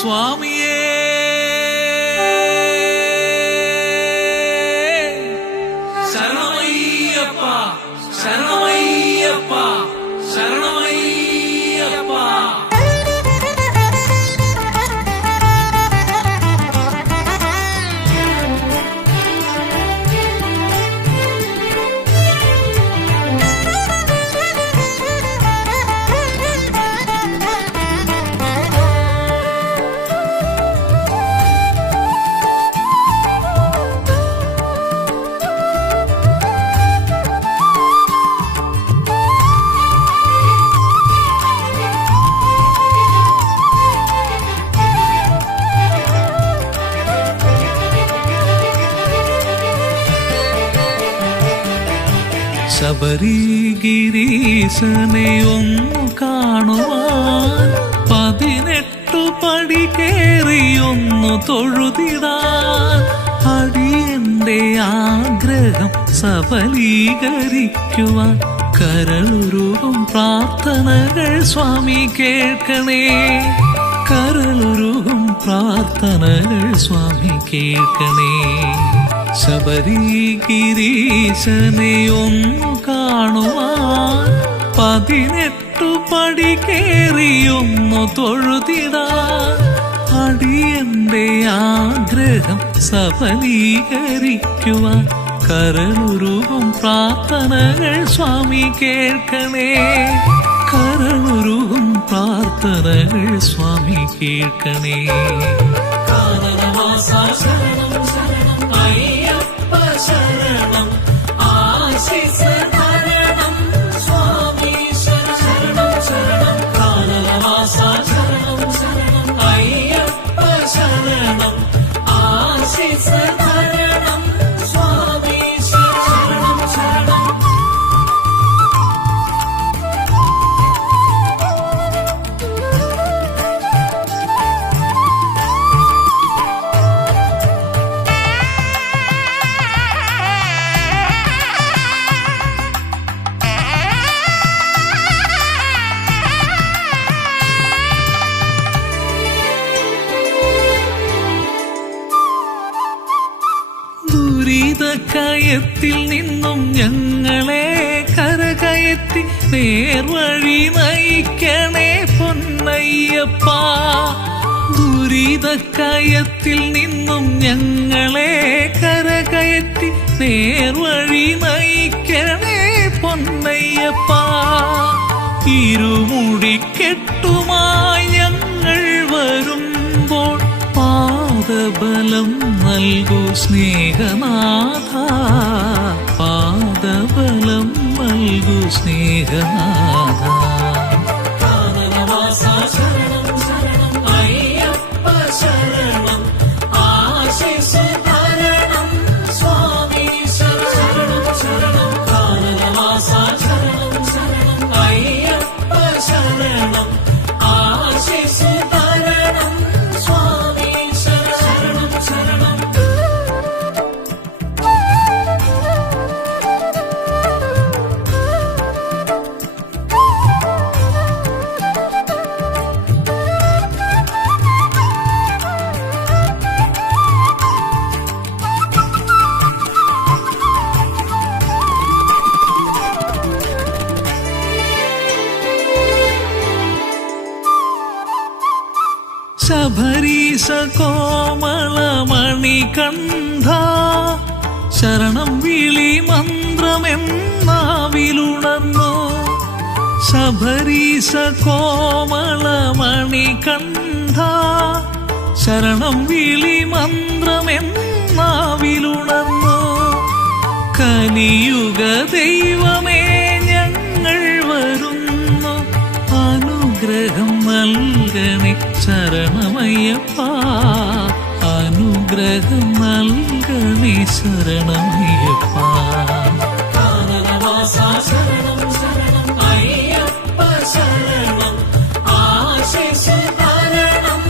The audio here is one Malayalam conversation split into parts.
സ്വാമിയേ ശരണമയ്യപ്പ ശരണമയ്യപ്പ ശരണമയ്യപ്പ. ശബരിഗിരീശനെ ഒന്നു കാണുവാൻ 18 പടി കേറിയൊന്നു തൊഴുതിടാൻ അടിയന്റെ ആഗ്രഹം സഫലീകരിക്കുവാൻ കരളുരുകും പ്രാർത്ഥനകൾ സ്വാമി കേൾക്കണേ. കരളുരുകും പ്രാർത്ഥനകൾ സ്വാമി കേൾക്കണേ. ശബരിഗിരീശനെ ഒന്നു കാണുവാൻ 18 പടി കേറിയൊന്നു തൊഴുതിടാൻ അടിയന്റെ ആഗ്രഹം സഫലീകരിക്കുവാൻ കരളുരുകും പ്രാർത്ഥനകൾ സ്വാമി കേൾക്കണേ. കരളുരുകും പ്രാർത്ഥനകൾ സ്വാമി കേൾക്കണേ. കാനനവാസ ശരണം ശരണം അയ്യപ്പ ശരണം ആശീസ് തരണം സ്വാമി ശരണം ശരണം. കാനനവാസ ശരണം ശരണം അയ്യപ്പ ശരണം ആശീസ് തരണം സ്വാമി ശരണം ശരണം. ദുരിതക്കയത്തിൽ നിന്നും ഞങ്ങളെ കരകയറ്റി നേർവഴി നയിക്കണേ പൊന്നയ്യപ്പ. ദുരിതക്കയത്തിൽ നിന്നും ഞങ്ങളെ കരകയറ്റി നേർവഴി നയിക്കണേ പൊന്നയ്യപ്പ. ഇരുമുടിക്കെട്ടുമായി ഞങ്ങൾ വരുമ്പോൾ പാദബലം നൽകൂ സ്നേഹനാഥ. പാദബലം നൽകൂ സ്നേഹനാഥ. കാനനവാസ ശരണം ശരണം അയ്യപ്പ ശരണം ആശീസ് തരണം സ്വാമി ശരണം ശരണം. കാനനവാസ ശരണം ശരണം അയ്യപ്പ ശരണം ആശീസ് തരണം സ്വാമി ശരണം ശരണം. ശബരീശ കോമളമണികണ്ഠ ശരണം വിളി മന്ത്രമെന്നാവിലുണർന്നു. ശബരീശ കോമളമണികണ്ഠ ശരണം വിളി മന്ത്രമെന്നാവിലുണർന്നു. കലിയുഗ ദൈവമേ ഞങ്ങൾ വരുന്നു അനുഗ്രഹം നൽകണേ ശരണമയ്യപ്പ. അനുഗ്രഹം നൽകണേ ശരണമയ്യപ്പ. കാനനവാസ ശരണം ശരണം അയ്യപ്പ ശരണം ആശീസ് തരണം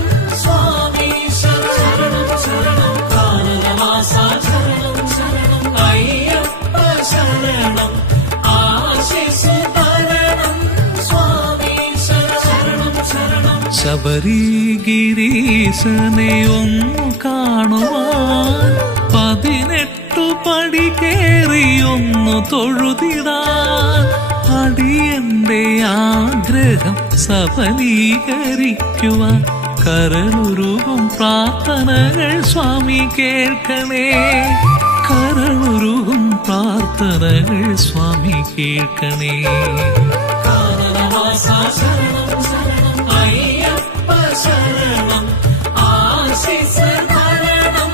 സ്വാമി ശരണം ശരണം. കാനനവാസ ശരണം ശരണം അയ്യപ്പ ശരണം ആശീസ് തരണം സ്വാമി ശരണം ശരണം. ശബരിഗിരീശനെ ഒന്നു കാണുവാൻ 18 പടി കേറിയൊന്നു തൊഴുതിടാൻ അടിയന്റെ ആഗ്രഹം സഫലീകരിക്കുവാൻ കരളുരുകും പ്രാർത്ഥനകൾ സ്വാമി കേൾക്കണേ. കരളുരുകും പ്രാർത്ഥനകൾ സ്വാമി കേൾക്കണേ. കാനനവാസ ശരണം ശരണം അയ്യപ്പ ശരണം ആശീസ് തരണം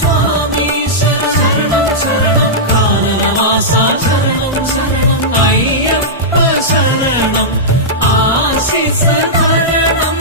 സ്വാമീശ്വര ശരണം ശരണം കാനനവാസ ശരണം ശരണം അയ്യപ്പ ശരണം ആശീസ് തരണം